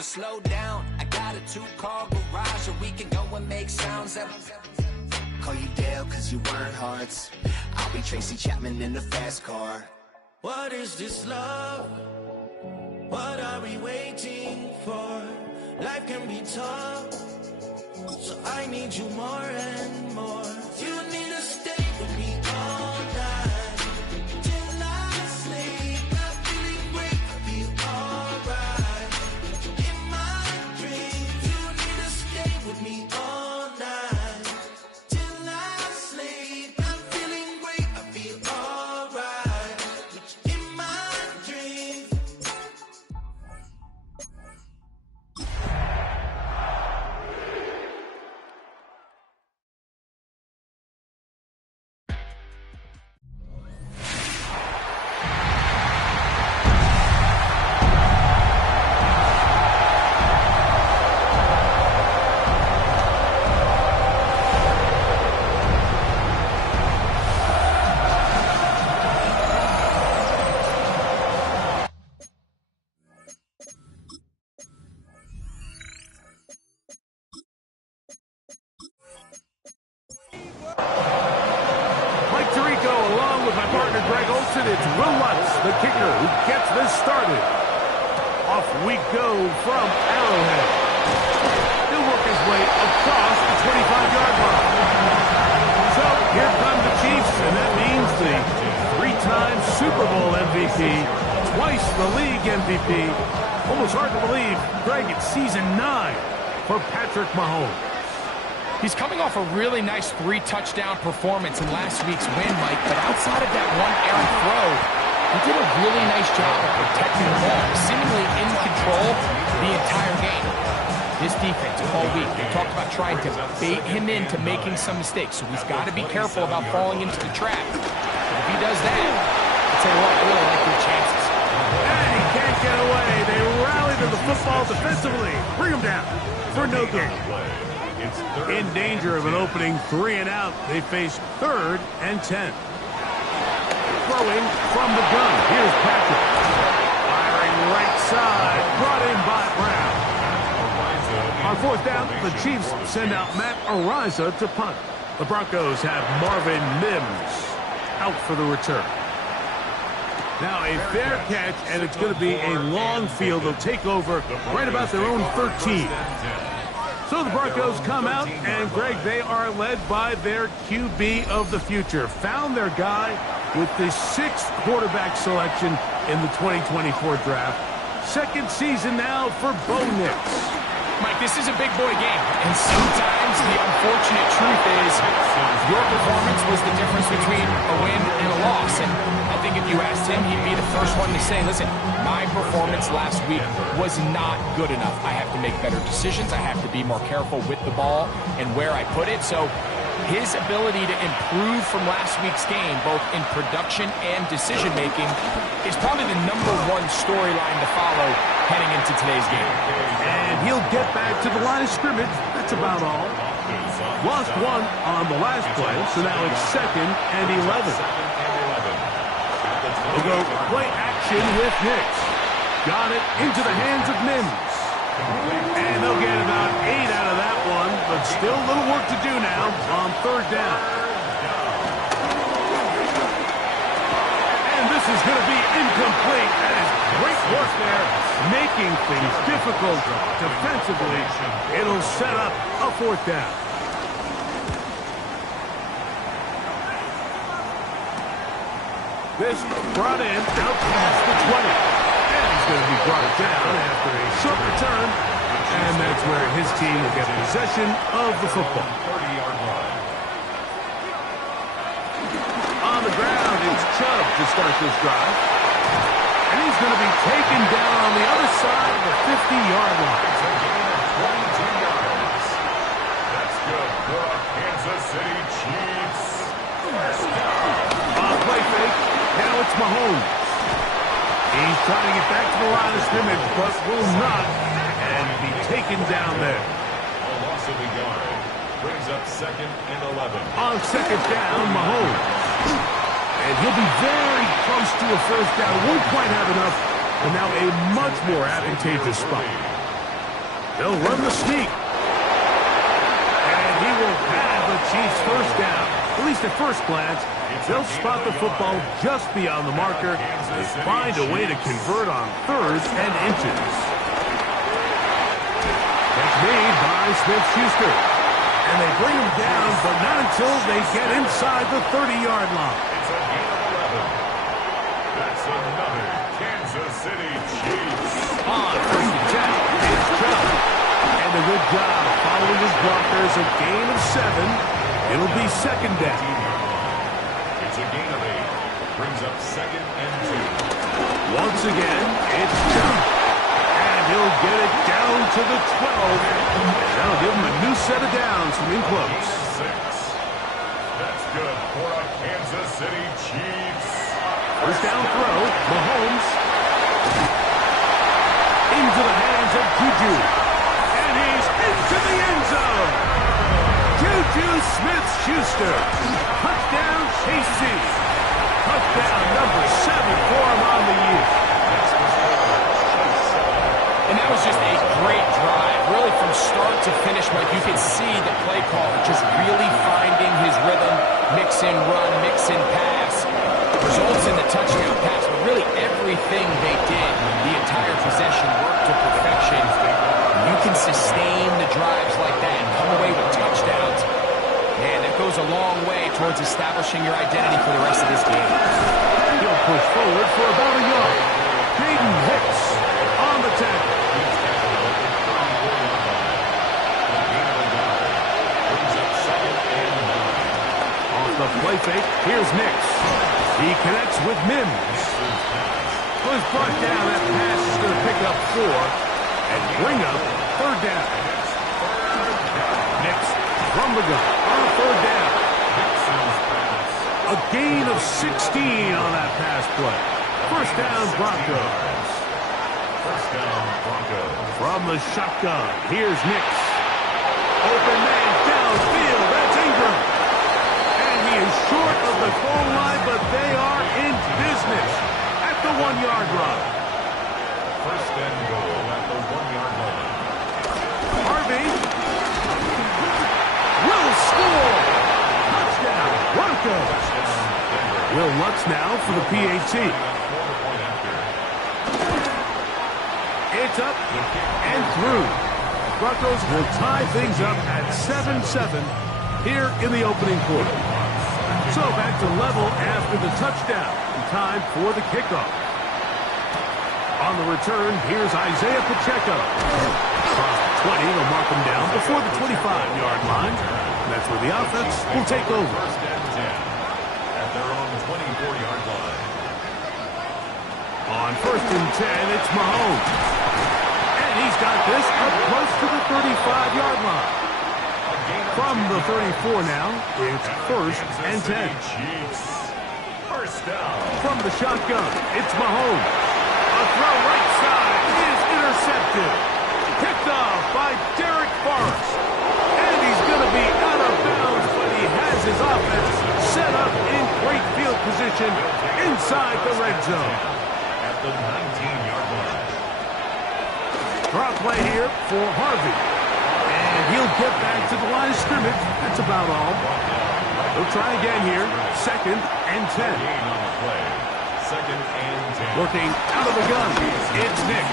so slow down. I got a 2-car garage, and we can go and make sounds. Call you Dale, cause you weren't hearts. I'll be Tracy Chapman in the fast car. What is this love? What are we waiting for? Life can be tough, so I need you more and more. You need to stay with me all night till I sleep. I'm feeling great, I feel alright. In my dreams, you need to stay with me all night till I sleep. I'm feeling great, I feel alright. In my dreams. It's Will Lutz, the kicker, who gets this started. Off we go from Arrowhead. He'll work his way across the 25-yard line. So here come the Chiefs, and that means the 3-time Super Bowl MVP, twice the league MVP. Almost hard to believe, Greg, it's season 9 for Patrick Mahomes. He's coming off a really nice 3-touchdown performance in last week's win, Mike, but outside of that one errant throw, he did a really nice job of protecting the ball, seemingly in control the entire game. This defense all week, they talked about trying to bait him into making some mistakes, so he's got to be careful about falling into the trap. But if he does that, I'll tell you what, I really like their chances. And he can't get away. They rally to the football defensively. Bring him down for no gain. In danger of an opening 3-and-out, they face 3rd and 10. Throwing from the gun. Here's Patrick. Firing right side. Brought in by Brown. On 4th down, the Chiefs send out Matt Araiza to punt. The Broncos have Marvin Mims out for the return. Now a fair catch, and it's going to be a long field. They'll take over right about their own 13. So the Broncos come out, and Greg, they are led by their QB of the future. Found their guy with the 6th quarterback selection in the 2024 draft. 2nd season now for Bo Nix. Mike, this is a big boy game, and sometimes the unfortunate truth is your performance was the difference between a win and a loss. And I think if you asked him, he'd be the first one to say, listen, my performance last week was not good enough. I have to make better decisions. I have to be more careful with the ball and where I put it. So his ability to improve from last week's game, both in production and decision-making, is probably the #1 storyline to follow heading into today's game. And he'll get back to the line of scrimmage. That's about all. Lost 1 on the last play, so now it's 2nd and 11. They'll go play action with Nix. Got it into the hands of Mims. And they'll get about 8 out of that one, but still a little work to do now on 3rd down. And this is going to be incomplete. That is great work there, making things difficult defensively. It'll set up a 4th down. This brought in out past the 20. And he's going to be brought down after a short return. And that's where his team will get possession of the football. On the ground, it's Chubb to start this drive. And he's going to be taken down on the other side of the 50-yard line. 22 yards. That's good for Kansas City Chiefs. First down. On play fake. Now it's Mahomes. He's trying to get back to the line of scrimmage, but will not, and be taken down there. A loss of a yard brings up 2nd and 11. On 2nd down, Mahomes. And he'll be very close to a 1st down. Won't quite have enough, but now a much more advantageous spot. They'll run the sneak. And he will have the Chiefs first down. At least at first glance, they'll spot the football just beyond the marker. They find a way to convert on thirds and inches. It's made by Smith-Schuster. And they bring him down, but not until they get inside the 30-yard line. It's a gain of 11. That's another Kansas City Chiefs. On first and 10, it's Chubb. And a good job following his blockers. A gain of 7. It'll be second down. It's a gain of 8. Brings up second and 2. Once again, it's Chubb. And he'll get it down to the 12. And that'll give him a new set of downs from in close. 6. That's good for a Kansas City Chiefs. First down throw, Mahomes. Into the hands of Juju. And he's into the end zone. Juju Smith-Schuster. Touchdown, KC. Touchdown number 7 for him on the year. And that was just a great drive. Really from start to finish, Mike, you could see the play caller just really finding his rhythm. Mix in run, mix in pass. Results in the touchdown pass. But really everything they did, the entire possession worked to perfection. You can sustain the drives like that and come away with touchdowns. Man, that goes a long way towards establishing your identity for the rest of this game. He'll push forward for about a yard. Jaden Hicks on the tackle. Off the play fake, here's Nix. He connects with Mims. Was brought down. That pass is going to pick up 4 and bring up third down. Nix from the gun on third down. A gain of 16 on that pass play. First down, Broncos. First down, Broncos. From the shotgun, here's Nix. Open man downfield, that's Ingram. And he is short of the goal line, but they are in business at the 1-yard line. First and goal at the 1-yard line. Harvey will score. Touchdown, Broncos. Will Lutz now for the PAT. It's up and through. Broncos will tie things up at 7-7 here in the opening quarter. So back to level after the touchdown. Time for the kickoff. On the return, here's Isaiah Pacheco. Across the 20, they'll mark him down before the 25-yard line. That's where the offense will take over. First and 10 at their own 24-yard line. On first and 10, it's Mahomes. And he's got this up close to the 35-yard line. From the 34 now, it's first and 10. Chiefs. First down. From the shotgun, it's Mahomes. A throw right side is intercepted. Picked off by Derek Forrest. And he's going to be out of bounds, but he has his offense set up in great field position inside the red zone. At the 19-yard line. Drop play here for Harvey. And he'll get back to the line of scrimmage. That's about all. We'll try again here. Second and 10. Gain on the play. Second and 10. Working out of the gun. It's Nix.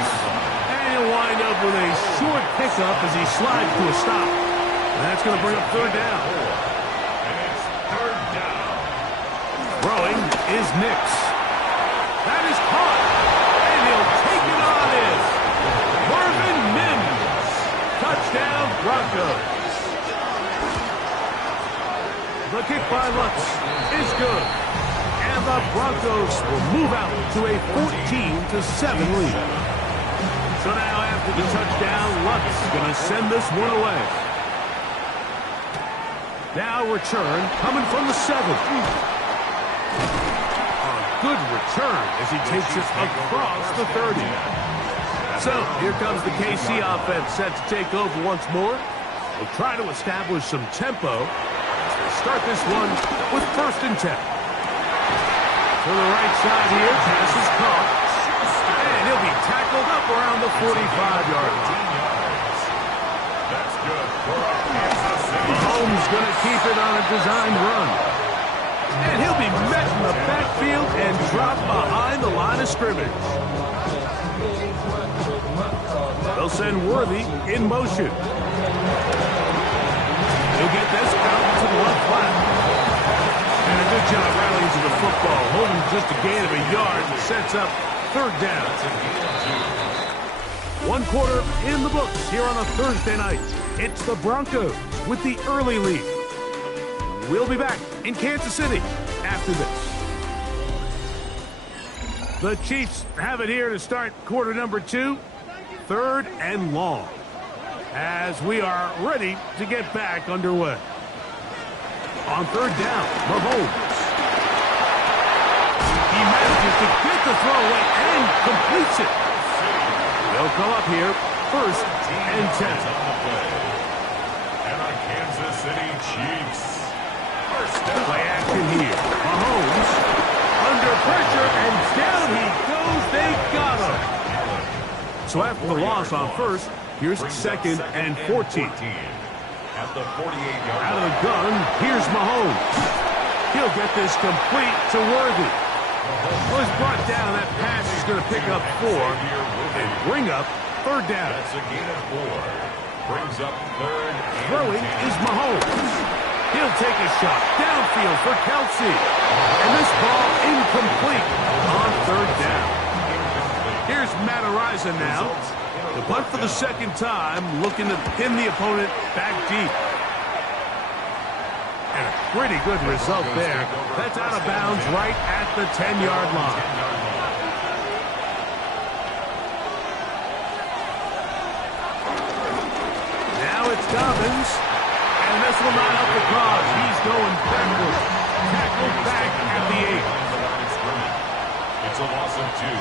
And he'll wind up with a short pickup as he slides to a stop. And that's going to bring up third down. And it's third down. Throwing is Nix. That is caught. And he'll take it on in. Marvin Mims. Touchdown, Broncos. The kick by Lutz is good. And the Broncos will move out to a 14-7 lead. So now after the touchdown, Lutz is going to send this one away. Now return coming from the 7. A good return as he takes it across the 30. So here comes the KC offense set to take over once more. They'll try to establish some tempo. Start this one with first and 10. To the right side here, pass is caught. And he'll be tackled up around the 45-yard line. good for a Kansas City. Mahomes going to keep it on a designed run. And he'll be met in the backfield and dropped behind the line of scrimmage. They'll send Worthy in motion. He'll get this out to the left flat. And a good job rallying to the football, holding just a gain of a yard and sets up third down. 1 quarter in the books here on a Thursday night. It's the Broncos with the early lead. We'll be back in Kansas City after this. The Chiefs have it here to start quarter number 2, 3rd and long, as we are ready to get back underway. On 3rd down, Mahomes. He manages to get the throw away and completes it. They'll come up here, 1st and 10. And our Kansas City Chiefs. Play action here. Mahomes under pressure, and down he goes. They got him. So after the loss on 1st, here's 2nd and 14. At the 48-yard Out of the gun, here's Mahomes. He'll get this complete to Worthy. Well, he's brought down. That pass is going to pick up 4 and bring up 3rd down. That's a gain of 4. Brings up 3rd and Throwing 10. is Mahomes. He'll take a shot downfield for Kelsey. And this ball incomplete on 3rd down. Here's Matt Araiza now. The punt for the 2nd time, looking to pin the opponent back deep. And a pretty good result there. That's out of bounds right at the 10-yard line. Now it's Dobbins. And this will not help the cause. He's going backwards. Tackled back at the 8. It's a loss of 2.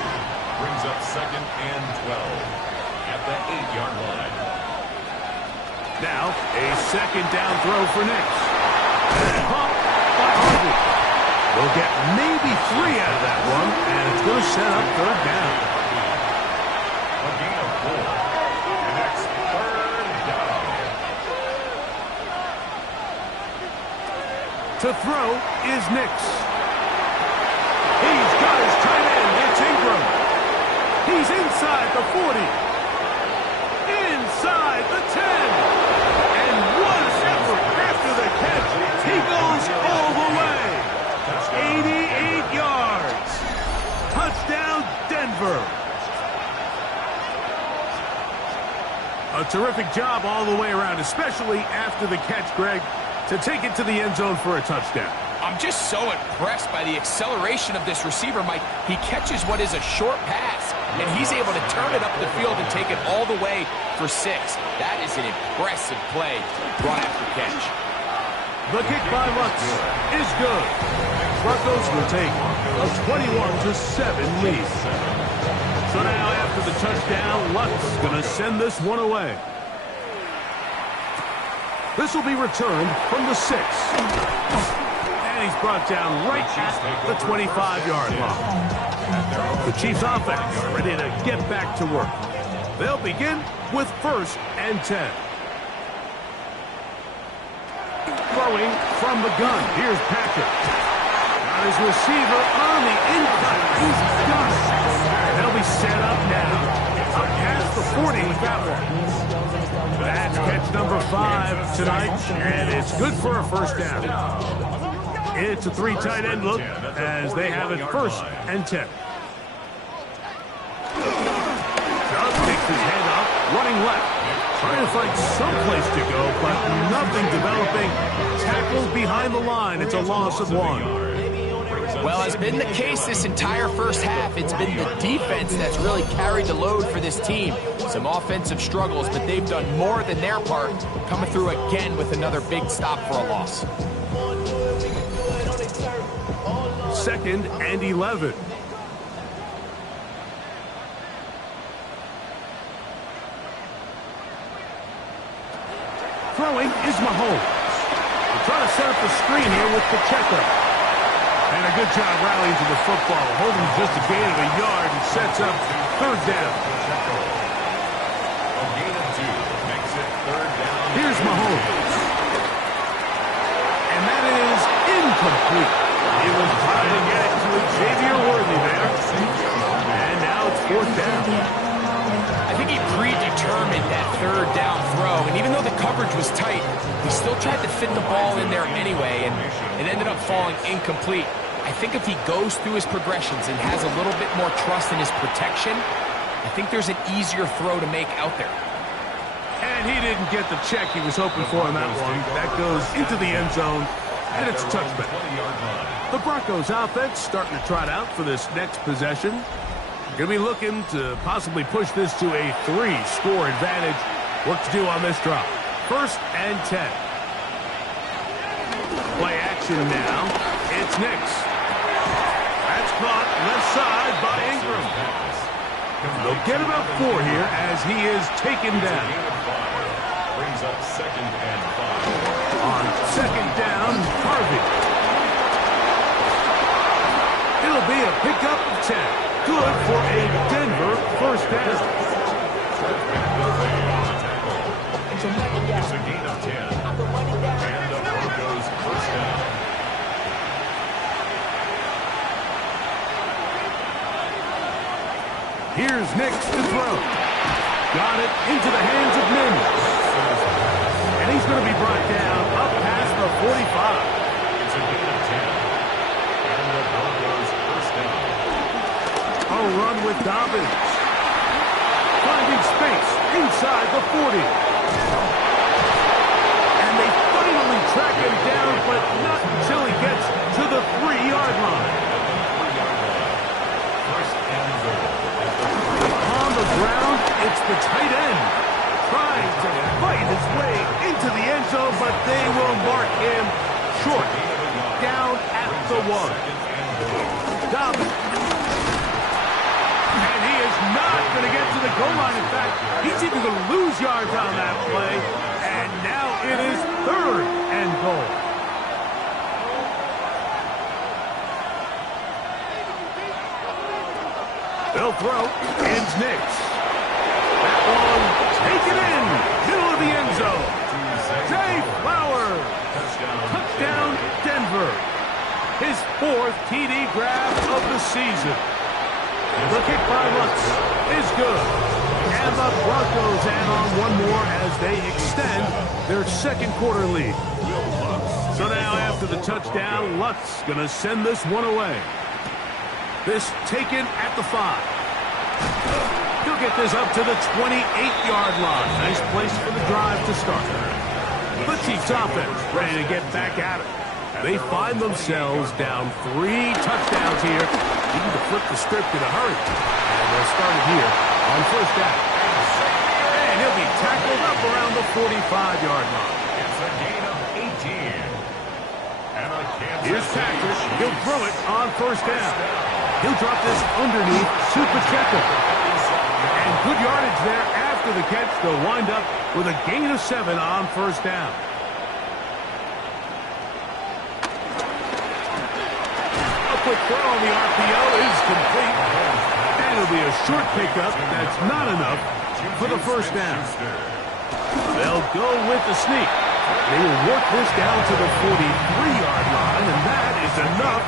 Brings up 2nd and 12. At the 8-yard line. Now, a 2nd down throw for Nix. And pump by Harvey. We'll get maybe 3 out of that one, and it's going to set up 3rd down. A gain of 4. And that's 3rd down. To throw is Nix. He's got his tight end. It's Ingram. He's inside the 40. Inside the 10. And what an effort after the catch. He goes all the way. 88 yards. Touchdown, Denver. A terrific job all the way around, especially after the catch, Greg, to take it to the end zone for a touchdown. I'm just so impressed by the acceleration of this receiver, Mike. He catches what is a short pass, and he's able to turn it up the field and take it all the way for 6. That is an impressive play right after catch. The kick by Lutz is good. Broncos will take a 21-7 lead. So now after the touchdown, Lutz is going to send this one away. This will be returned from the 6. And he's brought down right at the 25-yard line. The Chiefs offense ready to get back to work. They'll begin with 1st and 10. Throwing from the gun. Here's Patrick. Got his receiver on the in-cut. He's got it. They'll be set up now. Up past the 40 with that one. That's catch number 5 tonight, and it's good for a 1st down. It's a 3 tight end look as they have it 1st and 10. Doug takes his head up, running left. Trying to find some place to go, but nothing developing. Tackled behind the line. It's a loss of 1. Well, as been the case this entire first half, it's been the defense that's really carried the load for this team. Some offensive struggles, but they've done more than their part, coming through again with another big stop for a loss. 2nd and 11. Throwing is Mahomes. They're trying to set up the screen here with Pacheco. And a good job rallying to the football, holding just a gain of a yard and sets up 3rd down. A gain of 2 makes it 3rd down. complete. He was trying to get it to Xavier Worthy there. And now it's fourth down. I think he predetermined that third down throw, and even though the coverage was tight, he still tried to fit the ball in there anyway, and it ended up falling incomplete. I think if he goes through his progressions and has a little bit more trust in his protection, I think there's an easier throw to make out there. And he didn't get the check he was hoping for on that one. That goes into the end zone, and it's a touchback. The Broncos offense starting to trot out for this next possession. Going to be looking to possibly push this to a 3-score advantage. Work to do on this drop. First and 10. Play action now. It's Nix. That's caught left side by Ingram. They'll get about 4 here as he is taken down. Brings up second and 5. On second down, Harvey. It'll be a pickup of 10. Good for a Denver first down. It's a gain of 10. And the Broncos first down. Here's Nix to throw. Got it into the hands of Mims. And he's going to be brought down up past the 45. It's a gain of 10. And the Broncos first down. A run with Dobbins. Finding space inside the 40. And they finally track him down, but not until he gets to the 3-yard line. First and goal. On the ground, it's the tight end. Trying to fight his way into the end zone, but they will mark him short. Down at the 1. Dobbins. And he is not going to get to the goal line. In fact, he's even going to lose yards on that play. And now it is third and goal. They'll throw. Ends Nix. That one taken in. Middle of the end zone. Zay Flowers. Touchdown, Denver. His 4th TD grab of the season. The kick by Lutz is good. And the Broncos add on one more as they extend their second quarter lead. So now after the touchdown, Lutz going to send this one away. This taken at the 5. He'll get this up to the 28-yard line. Nice place for the drive to start. The Chiefs offense ready to get back at it. They find themselves down 3 touchdowns here. Need to flip the script in a hurry. And they'll start it here on first down. And he'll be tackled up around the 45-yard line. It's a gain of 18. And a Kansas Here's Patrick. He'll throw it on first down. He'll drop this underneath to Pacheco. And good yardage there after the catch. They'll wind up with a gain of 7 on first down. Quick throw on the RPO is complete. And it'll be a short pickup. That's not enough for the first down. They'll go with the sneak. They will work this down to the 43-yard line, and that is enough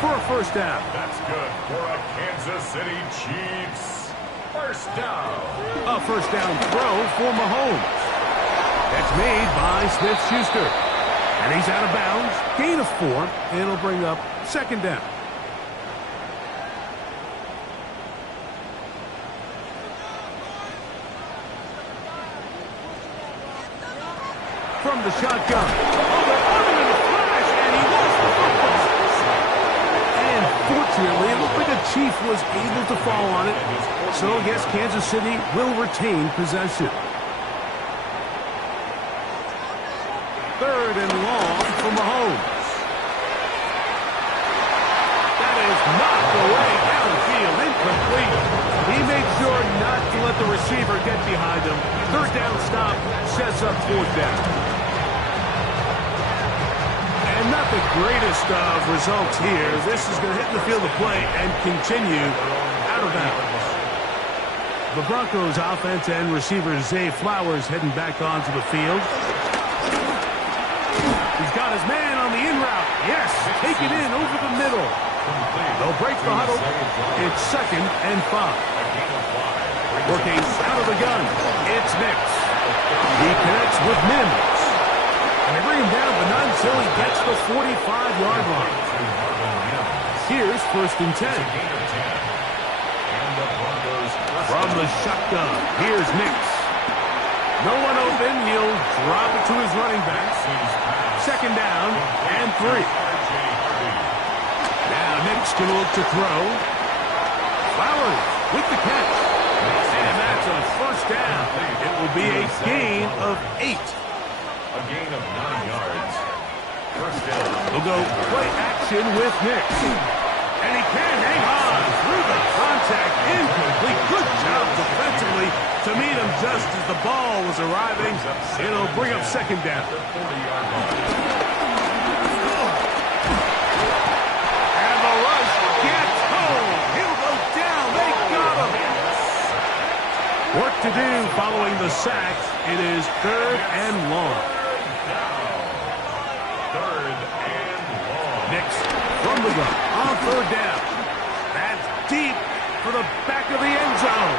for a first down. That's good for a Kansas City Chiefs first down. A first down throw for Mahomes. That's made by Smith-Schuster. And he's out of bounds. Gain of 4, and it'll bring up second down. From the shotgun. Oh, they're on him in a flash, and he lost the football. And fortunately, it looked like a Chief was able to fall on it. So, yes, Kansas City will retain possession. Third and long for Mahomes. That is knocked away downfield, incomplete. He made sure not to let the receiver get behind him. Third down stop sets up fourth down. And not the greatest of results here. This is going to hit the field of play and continue out of bounds. The Broncos offense and receiver Zay Flowers heading back onto the field. He's got his man on the in route. route. Yes, take it in over the middle. They'll break the huddle. It's 2nd and 5. Working out of the gun. It's Nix. He connects with Mims. And they bring him down, but not until he gets the 45-yard line. Here's 1st and 10. From the shotgun, here's Nix. No one open. He'll drop it to his running back. 2nd down and 3. Now Nix going to look to throw. Flowers with the catch. And that's a 1st down. It will be a gain of 8. A gain of 9 yards. 1st down. He'll go play action with Nix. And he can hang on through the contact. Incomplete. Good job defensively to meet him just as the ball was arriving. It'll bring up 2nd down. And the rush gets home. He'll go down. They got him. Work to do following the sack. It is 3rd and long. 3rd and long. Nix from the gun on 3rd down. That's deep for the back of the end zone.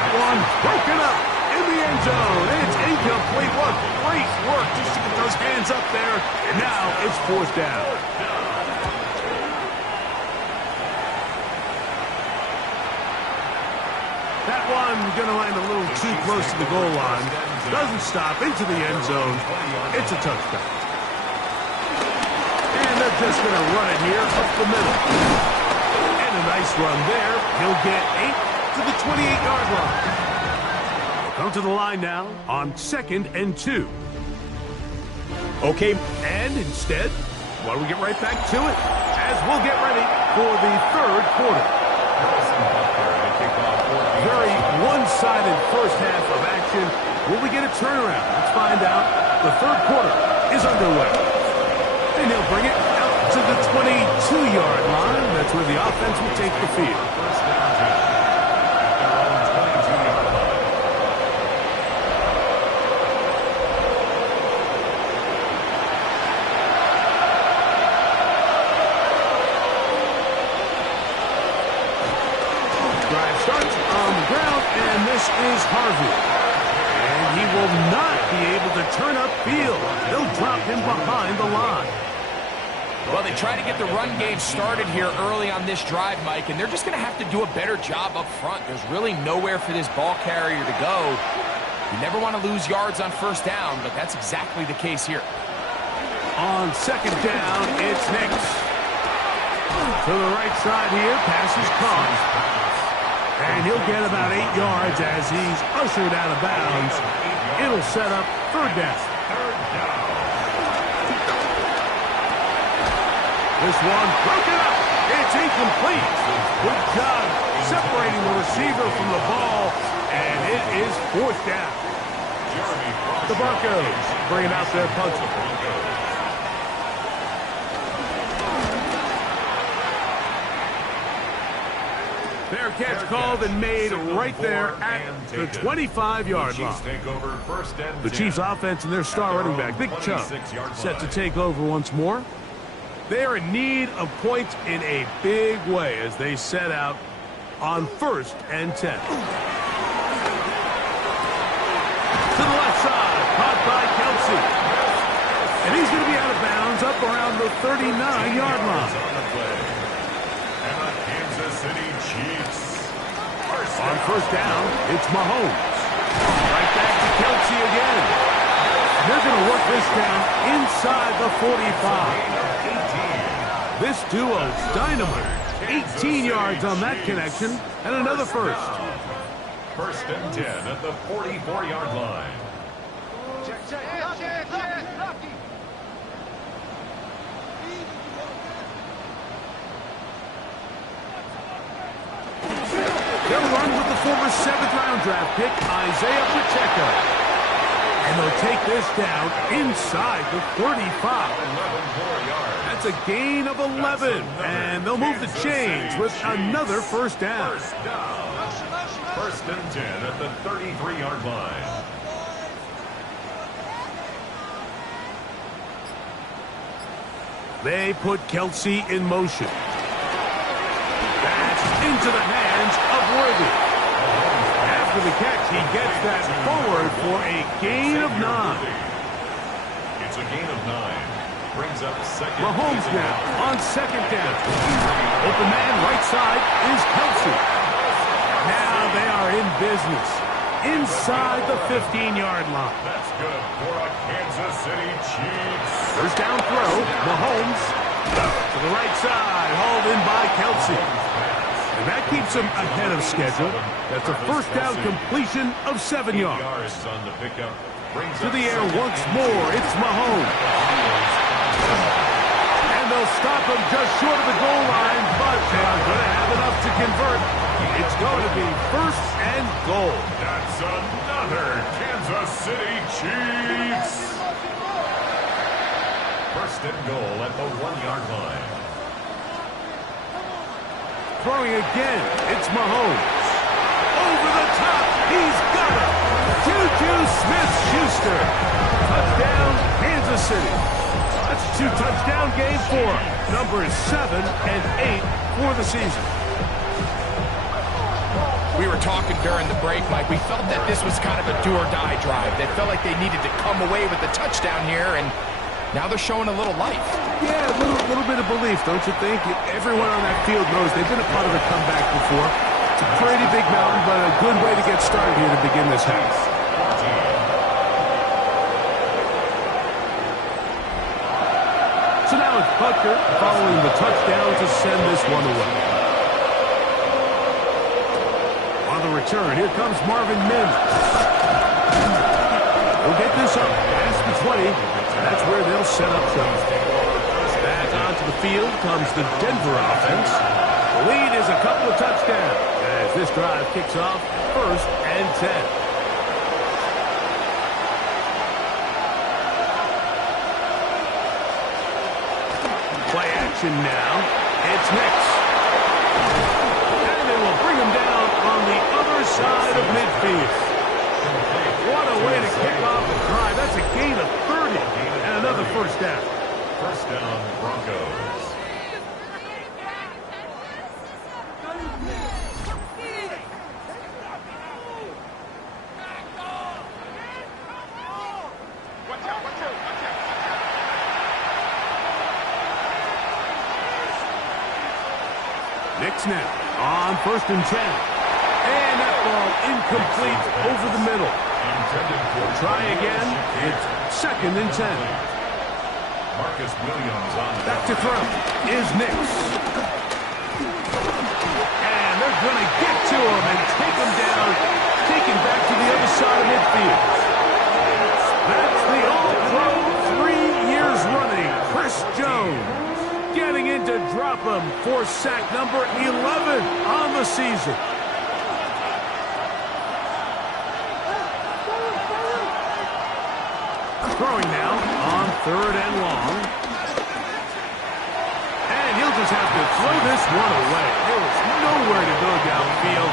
That one broken up in the end zone. It's incomplete. What great work just to get those hands up there. And now it's 4th down. That one going to land a little too close to the goal line. Doesn't stop into the end zone. It's a touchdown. And they're just going to run it here up the middle. And a nice run there. He'll get 8 to the 28-yard line. Come to the line now on 2nd and 2. Okay, and instead, why don't we get right back to it as we'll get ready for the 3rd quarter. Very one-sided first half of action. Will we get a turnaround? Let's find out. The 3rd quarter is underway. And he'll bring it out to the 22-yard line. That's where the offense will take the field. Drive starts on the ground, and this is Harvey. And he will not be able to turn upfield. They'll drop him behind the line. Well, they try to get the run game started here early on this drive, Mike, and they're just going to have to do a better job up front. There's really nowhere for this ball carrier to go. You never want to lose yards on 1st down, but that's exactly the case here. On 2nd down, it's Nix. To the right side here, pass is caught. And he'll get about 8 yards as he's ushered out of bounds. It'll set up 3rd down. This one broken up. It's incomplete. Good job separating the receiver from the ball. And it is 4th down. The Broncos bringing out their punter. Fair catch called and made right there at the 25-yard line. The Chiefs offense and their star running back, Nick Chubb, set to take over once more. They are in need of points in a big way as they set out on 1st and 10. To the left side, caught by Kelsey. And he's going to be out of bounds up around the 39-yard line. City Chiefs. On 1st down, it's Mahomes. Right back to Kelsey again. They're going to work this down inside the 45. This duo's dynamite. 18 yards on that connection, and another first. 1st and 10 at the 44-yard line. They'll run with the former 7th-round draft pick, Isaiah Pacheco. And they'll take this down inside the 35. That's a gain of 11. And they'll move the chains with another 1st down. 1st and 10 at the 33-yard line. They put Kelce in motion. That's into the hands of Worthy. After the catch, he gets that forward for a gain of 9. It's a gain of 9. Brings up second. Mahomes now on second down. Open man right side is Kelce. Now they are in business inside the 15-yard line. That's good for a Kansas City Chiefs. First down throw. Mahomes to the right side, hauled in by Kelce. And that keeps him ahead of schedule. That's a first down completion of 7 yards. On the pickup. To the air once more. It's Mahomes. And they'll stop him just short of the goal line, but they are going to have enough to convert. It's going to be first and goal. That's another Kansas City Chiefs. First and goal at the 1-yard line. Throwing again, it's Mahomes. Over the top, he's got it. Juju Smith-Schuster. Touchdown, Kansas City. That's a 2-touchdown game for him. Numbers 7 and 8 for the season. We were talking during the break, Mike. We felt that this was kind of a do-or-die drive. They felt like they needed to come away with the touchdown here, and now they're showing a little life. Yeah, a little bit of belief, don't you think? Everyone on that field knows they've been a part of a comeback before. It's a pretty big mountain, but a good way to get started here to begin this half. So now it's Butker following the touchdown to send this one away. On the return, here comes Marvin Mims. He'll get this up past the 20. That's where they'll set up shop. Back onto the field comes the Denver offense. The lead is a couple of touchdowns as this drive kicks off first and 10. Play action now. It's Nix. And they will bring him down on the other side of midfield. What a way to kick off the drive. That's a gain of 30 and another first down. First down, Broncos. Nix now on first and 10. And that ball incomplete over the middle. Try again. It's second and 10. Marcus Williams on back to throw is Nix. And they're going to get to him and take him down, take him back to the other side of midfield. That's the all-pro 3 years running, Chris Jones. Getting in to drop him for sack number 11 on the season. Throwing now on third and long. And he'll just have to throw this one away. There was nowhere to go downfield.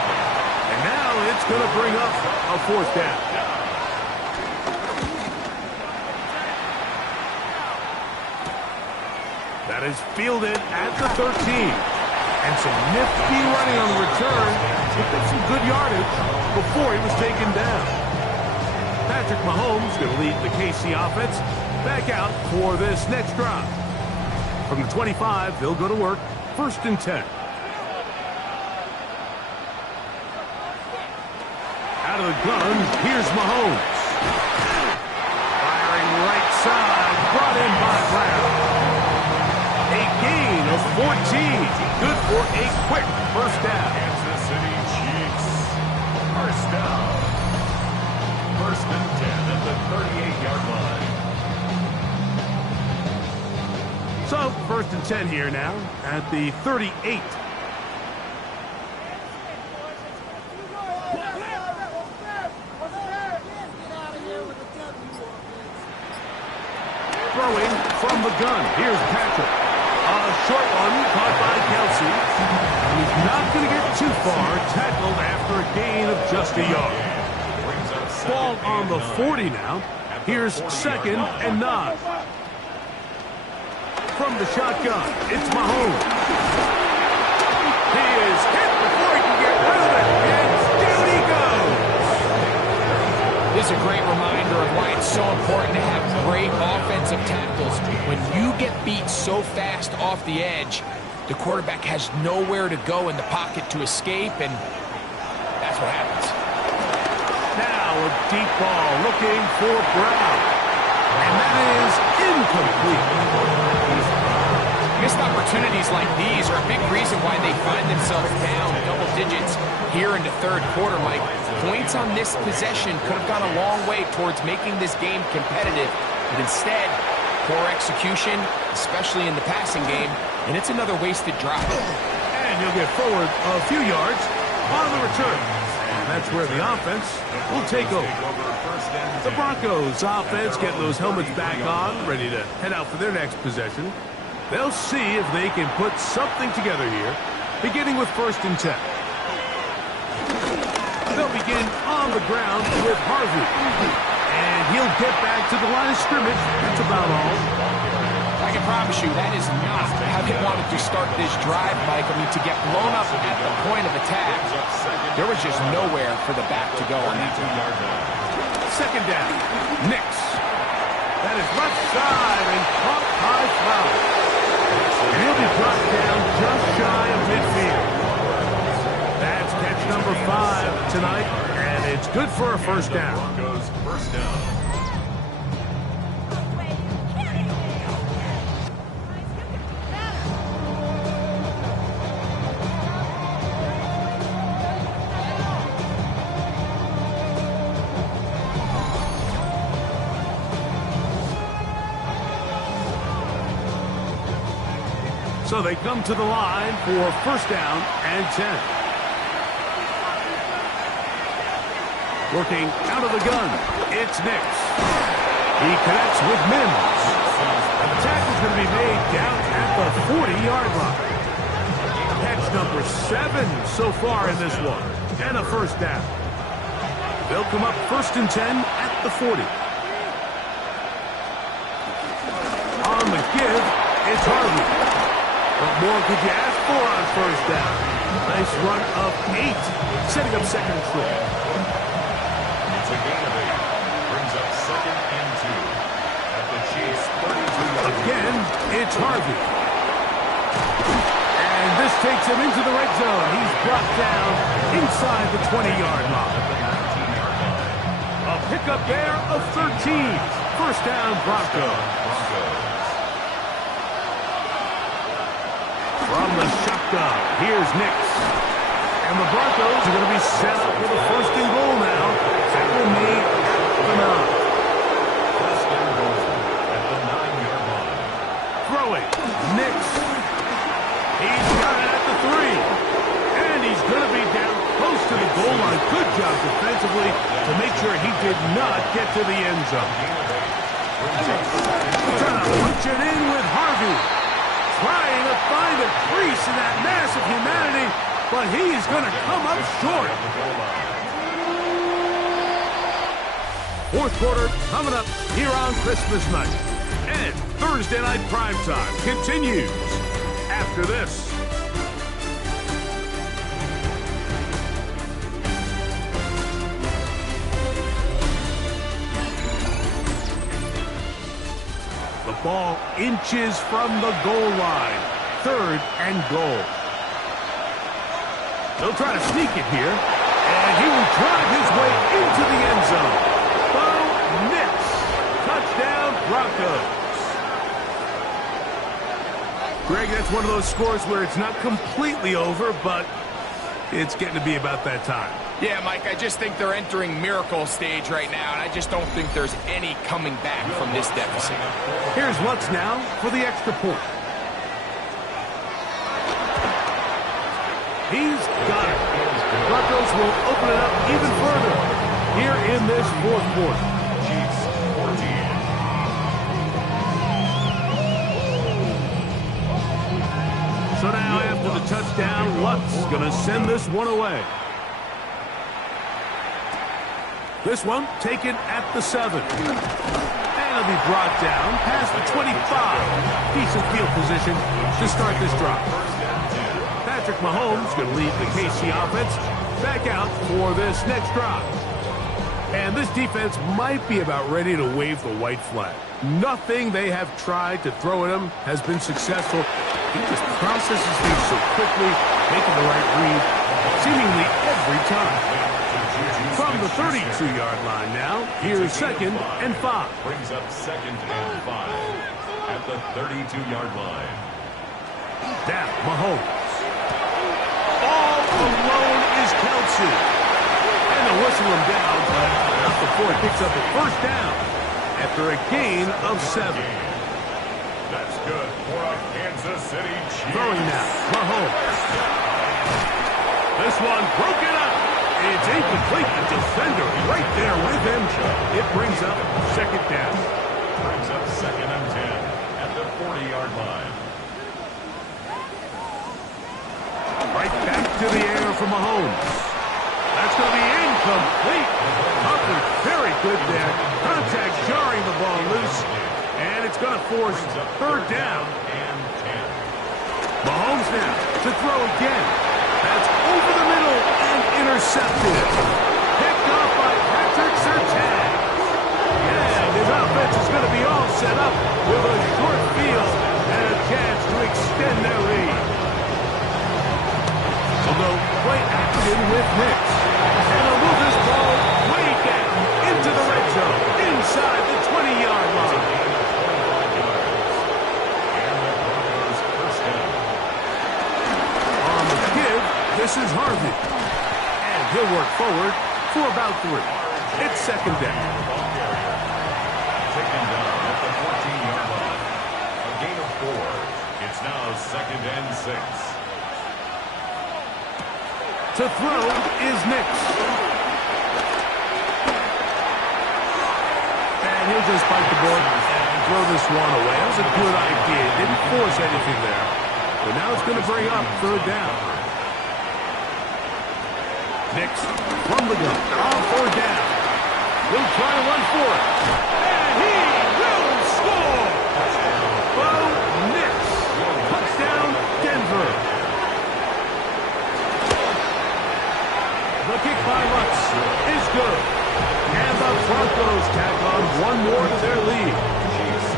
And now it's going to bring up a fourth down. That is fielded at the 13. And some nifty running on the return. Picked up some good yardage before he was taken down. Patrick Mahomes going to lead the KC offense back out for this next drive. From the 25, they'll go to work. First and 10. Out of the gun, here's Mahomes. Firing right side, brought in by Brown. A gain of 14. Good for a quick first down. Kansas City Chiefs. First down. First and 10 at the 38-yard line. So, first and 10 here now at the 38. Throwing from the gun. Here's Patrick. A short one caught by Kelce. He's not going to get too far. Tackled after a gain of just a yard. Ball on the 40 now. Here's second and 9. from the shotgun. It's Mahomes. He is hit before he can get rid of it. And down he goes. This is a great reminder of why it's so important to have great offensive tackles. When you get beat so fast off the edge, the quarterback has nowhere to go in the pocket to escape, and that's what happens. Now a deep ball looking for Brown. And that is incomplete. Missed opportunities like these are a big reason why they find themselves down double digits here in the third quarter, Mike. Points on this possession could have gone a long way towards making this game competitive, but instead, poor execution, especially in the passing game, and it's another wasted drive. And he'll get forward a few yards on the return. And that's where the offense will take over. The Broncos offense getting those helmets back on, ready to head out for their next possession. They'll see if they can put something together here, beginning with 1st and 10. They'll begin on the ground with Harvey. And he'll get back to the line of scrimmage. That's about all. I can promise you that is not how they wanted to start this drive, Mike. I mean, to get blown up at the point of attack, there was just nowhere for the back to go on that. 2nd down. Nix. That is left side and caught by Flowers. And he'll be brought down just shy of midfield. That's catch number 5 tonight, and it's good for a 1st down. Broncos 1st down. So they come to the line for 1st down and 10. Working out of the gun, it's Nix. He connects with Mims. And the tackle's going to be made down at the 40-yard line. Catch number 7 so far in this one, and a 1st down. They'll come up 1st and 10 at the 40. On the give, it's Harvey. What more could you ask for on 1st down? Nice run of 8, setting up 2nd and short. It's a gain of 8. Brings up 2nd and 2. At the Chiefs' 32-yard line. Again, it's Harvey. And this takes him into the red zone. He's brought down inside the 20-yard line. A pickup there of 13. 1st down, Broncos. From the shotgun, here's Nix. And the Broncos are going to be set up with a 1st and goal now. Tackle made at the 9. 1st and goal at the 9-yard line. Throwing, Nix. He's got it at the 3. And he's going to be down close to the goal line. Good job defensively to make sure he did not get to the end zone. Trying to punch it in with Harvey. Trying to find a crease in that mass of humanity, but he's going to come up short. 4th quarter coming up here on Christmas night. And Thursday night primetime continues after this. Ball inches from the goal line. 3rd and goal. They'll try to sneak it here. And he will drive his way into the end zone. Bo Nix. Touchdown, Broncos. Greg, that's one of those scores where it's not completely over, but it's getting to be about that time. Yeah, Mike, I just think they're entering miracle stage right now, and I just don't think there's any coming back from this deficit. Here's Lutz now for the extra point. He's got it. The Broncos will open it up even further here in this 4th quarter. Chiefs 14. So now after the touchdown, Lutz going to send this one away. This one taken at the 7. And going to be brought down past the 25. Decent field position to start this drive. Patrick Mahomes going to lead the KC offense back out for this next drive. And this defense might be about ready to wave the white flag. Nothing they have tried to throw at him has been successful. He just processes things so quickly, making the right read seemingly every time. From the 32-yard line now, here's 2nd and 5. Brings up 2nd and 5 at the 32-yard line. Down, Mahomes. All alone is Kelce. And they'll whistle him down, but not before he picks up a first down after a gain of 7. That's good for a Kansas City Chiefs. Throwing now, Mahomes. This one broken up. It's incomplete. The defender right there with him. It brings up 2nd down. Brings up 2nd and 10 at the 40-yard line. Right back to the air for Mahomes. That's going to be incomplete. Humphrey, very good there. Contact jarring the ball loose. And it's going to force 3rd down. And 10. Mahomes now to throw again. That's over the middle and intercepted. Picked off by Patrick Surtain. And his offense is going to be all set up with a short field and a chance to extend their lead. Although play action with Nicks. And they'll move this ball way down into the red zone, inside the 20-yard line. On the give, this is Harvey. And he'll work forward for about 3. It's 2nd down. Taken down at the 14-yard line. A gain of 4. It's now 2nd and 6. To throw is Nicks. And he'll just bite the bullet and throw this one away. That was a good idea. Didn't force anything there. But now it's going to bring up 3rd down. Nicks from the gun on 4th down. He'll try to run for it. And he will score! Bo Nix. Touchdown, Denver. The kick by Lutz is good. And the Broncos tack on one more to their lead. Chiefs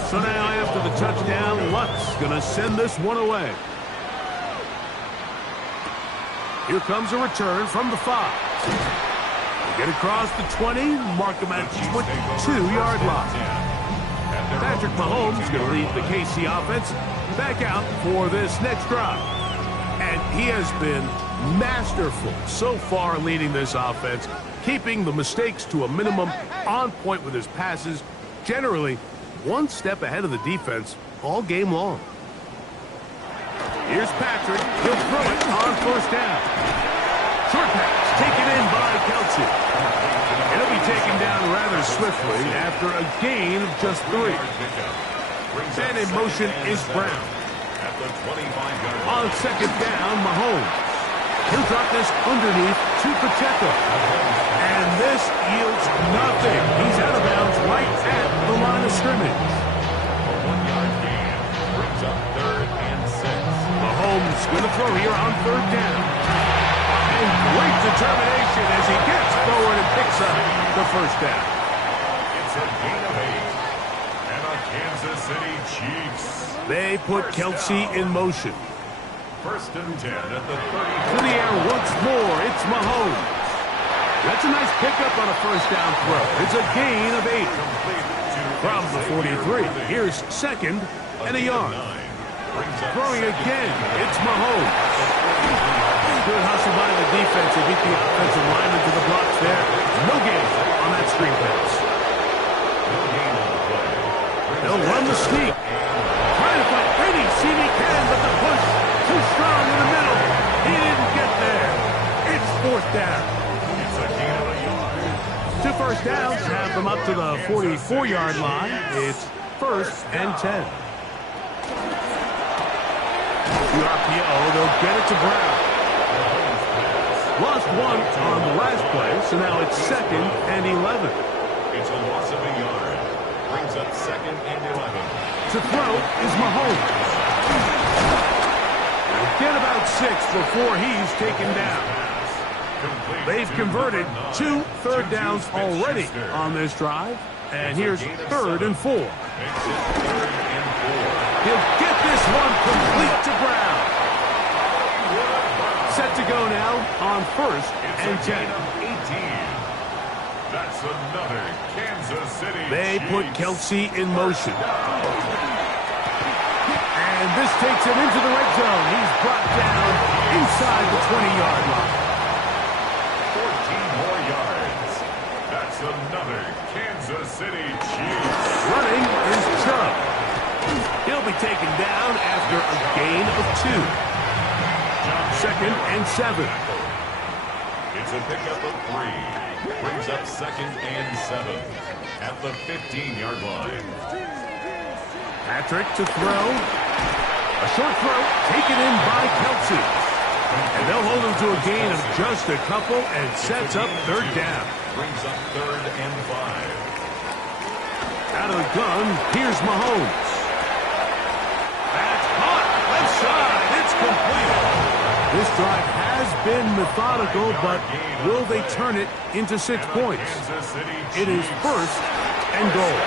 14. So now after the touchdown, Lutz going to send this one away. Here comes a return from the 5. They get across the 20, mark them at 22-yard line. Patrick Mahomes is going to lead the KC offense back out for this next drive. And he has been masterful so far leading this offense, keeping the mistakes to a minimum, on point with his passes, generally one step ahead of the defense all game long. Here's Patrick. He'll throw it on 1st down. Short pass taken in by Kelce. It'll be taken down rather swiftly after a gain of just 3. And in motion is Brown. On 2nd down, Mahomes. He'll drop this underneath to Pacheco. And this yields nothing. He's out of bounds right at the line of scrimmage. A 1-yard gain brings up 3rd and 6. Mahomes going to throw here on 3rd down. And great determination as he gets forward and picks up the 1st down. It's a gain of 8. And a Kansas City Chiefs. They put Kelce in motion. 1st and 10 at the 30. To the air once more, it's Mahomes. That's a nice pickup on a 1st down throw. It's a gain of 8. From the 43, here's 2nd and a yard. Throwing again, it's Mahomes. Good hustle by the defense to beat the offensive lineman to the blocks there. No gain on that screen pass. They'll run the sneak. Trying to find any seam he can, but the push too strong in the middle. He didn't get there. It's 4th down. It's a gain of a yard. 2 first downs have them up to the 44-yard line. It's 1st and 10. The RPO, they'll get it to Brown. Lost one on the last play, so now it's 2nd and 11. It's a loss of a yard. Brings up 2nd and 11. To throw is Mahomes. Get about 6 before he's taken down. They've converted 2 third downs already on this drive. And here's 3rd and 4. Makes it 3rd and 4. He'll get this one complete to Brown. Set to go now on 1st and 10. 18. That's another Kansas City They Chiefs. put Kelce in motion. And this takes him into the red zone. He's brought down inside the 20-yard line. 14 more yards. That's another Kansas City Chiefs. Running is Chubb. He'll be taken down after a gain of 2. 2nd and 7. It's a pickup of 3. Brings up 2nd and 7 at the 15-yard line. Patrick to throw. A short throw taken in by Kelce. And they'll hold him to a gain of just a couple and sets up 3rd down. Brings up 3rd and 5. Out of the gun, here's Mahomes. That's hot. Left side. It's complete. This drive has been methodical, but will they turn it into 6 points? It is 1st and goal.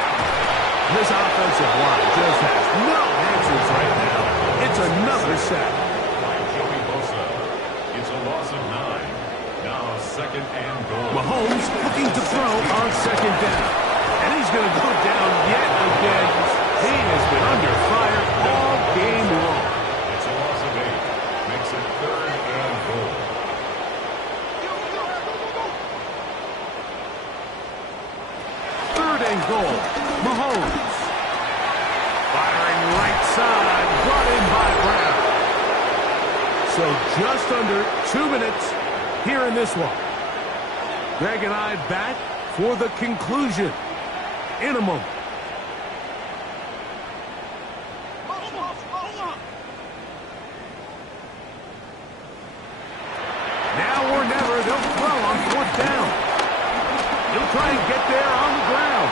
This offensive line just has no answers right now. It's another sack. By Joey Bosa. It's a loss of 9. Now 2nd and goal. Mahomes looking to throw on 2nd down. And he's going to go down yet again. He has been under fire all game long. It's a loss of 8. Makes it 3rd and goal. Third and goal. Mahomes. Firing right side. Brought in by Brown. So just under 2 minutes here in this one. Greg and I back for the conclusion in a moment. Now or never, they'll throw on 4th down. He'll try and get there on the ground.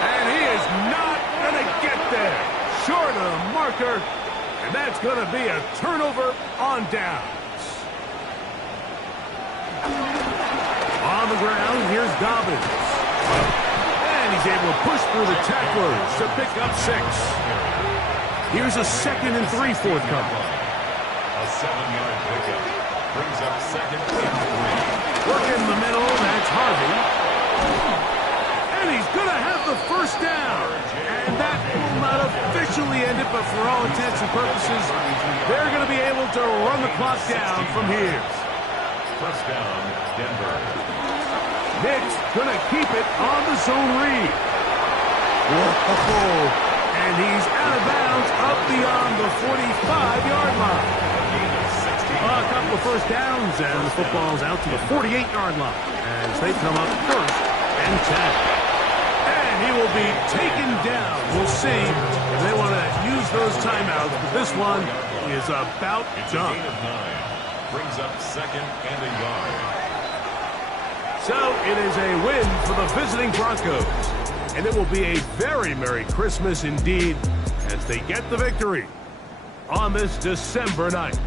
And he is not going to get there. Short of the marker. And that's going to be a turnover on downs. On the ground, here's Dobbins. And he's able to push through the tacklers to pick up 6. Here's a 2nd and 3 forthcoming. A 7-yard pickup. Brings up 2nd and 3. Work in the middle, that's Harvey. And he's going to have the 1st down. And that will not officially end it, but for all intents and purposes, they're going to be able to run the clock down from here. 1st down, Denver. Nick's going to keep it on the zone read. Whoa. And he's out of bounds up beyond the 45-yard line. A couple of 1st downs, and the football's out to the 48-yard line as they come up 1st and 10. And he will be taken down. We'll see if they want to use those timeouts, but this one is about done. It's a gain of 9. Brings up 2nd and a yard. So it is a win for the visiting Broncos. And it will be a very Merry Christmas indeed as they get the victory on this December night.